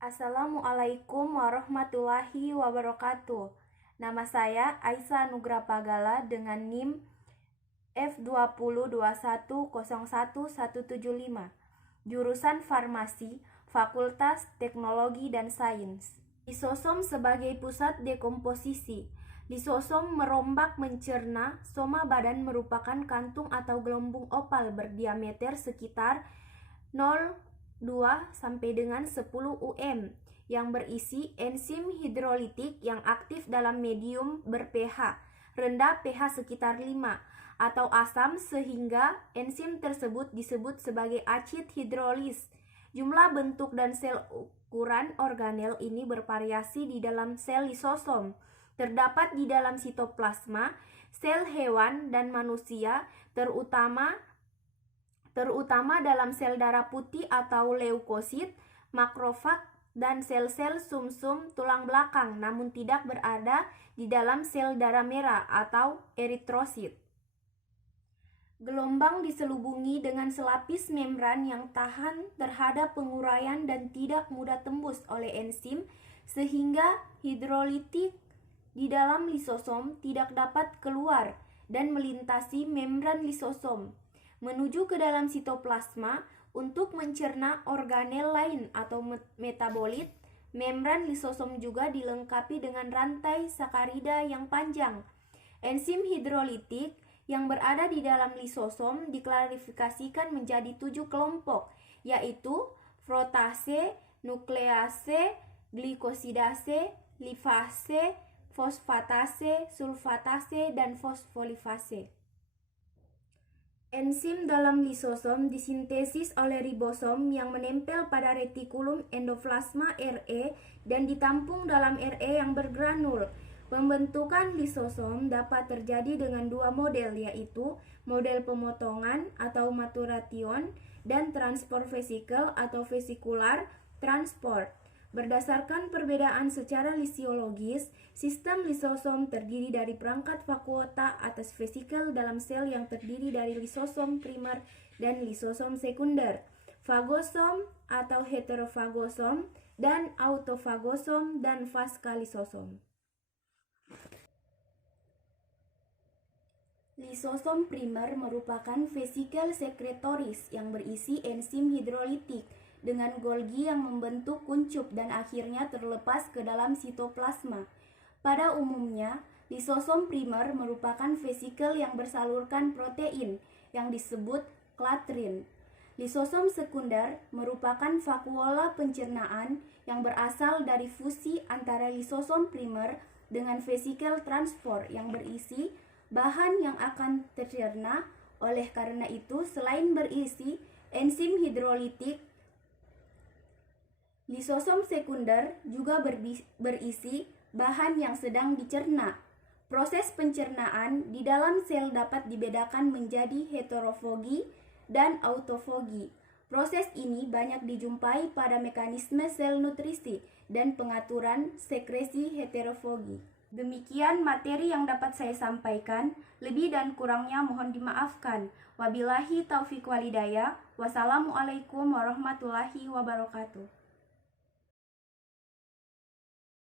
Assalamualaikum warahmatullahi wabarakatuh. Nama saya Aisyah Nugra Pagala dengan NIM F202101175. Jurusan Farmasi, Fakultas Teknologi dan Sains. Lisosom sebagai pusat dekomposisi. Lisosom merombak mencerna soma badan merupakan kantung atau gelembung opal berdiameter sekitar 0,2 sampai dengan 10 UM yang berisi enzim hidrolitik yang aktif dalam medium ber-pH rendah pH sekitar 5 atau asam sehingga enzim tersebut disebut sebagai acid hidrolis. Jumlah bentuk dan sel ukuran organel ini bervariasi di dalam sel lisosom. Terdapat di dalam sitoplasma, sel hewan dan manusia, terutama dalam sel darah putih atau leukosit, makrofag, dan sel-sel sumsum tulang belakang, namun tidak berada di dalam sel darah merah atau eritrosit. Gelombang diselubungi dengan selapis membran yang tahan terhadap penguraian dan tidak mudah tembus oleh enzim, sehingga hidrolitik di dalam lisosom tidak dapat keluar dan melintasi membran lisosom menuju ke dalam sitoplasma untuk mencerna organel lain atau metabolit. Membran lisosom juga dilengkapi dengan rantai sakarida yang panjang. Enzim hidrolitik yang berada di dalam lisosom diklasifikasikan menjadi 7 kelompok, yaitu frotase, nuklease, glikosidase, lipase, fosfatase, sulfatase, dan fosfolipase. Enzim dalam lisosom disintesis oleh ribosom yang menempel pada retikulum endoplasma Re dan ditampung dalam Re yang bergranul. Pembentukan lisosom dapat terjadi dengan dua model, yaitu model pemotongan atau maturation dan transport vesikel atau vesikular transport. Berdasarkan perbedaan secara lisiologis, sistem lisosom terdiri dari perangkat vakuota atas vesikel dalam sel yang terdiri dari lisosom primer dan lisosom sekunder, fagosom atau heterofagosom, dan autofagosom dan vaskalisosom. Lisosom primer merupakan vesikel sekretoris yang berisi enzim hidrolitik dengan Golgi yang membentuk kuncup dan akhirnya terlepas ke dalam sitoplasma. Pada umumnya, lisosom primer merupakan vesikel yang bersalurkan protein yang disebut klatrin. Lisosom sekunder merupakan vakuola pencernaan yang berasal dari fusi antara lisosom primer dengan vesikel transport yang berisi bahan yang akan tercerna. Oleh karena itu, selain berisi enzim hidrolitik, lisosom sekunder juga berisi bahan yang sedang dicerna. Proses pencernaan di dalam sel dapat dibedakan menjadi heterofogi dan autofogi. Proses ini banyak dijumpai pada mekanisme sel nutrisi dan pengaturan sekresi heterofogi. Demikian materi yang dapat saya sampaikan, lebih dan kurangnya mohon dimaafkan. Wabillahi taufiq walhidayah. Wassalamualaikum warahmatullahi wabarakatuh.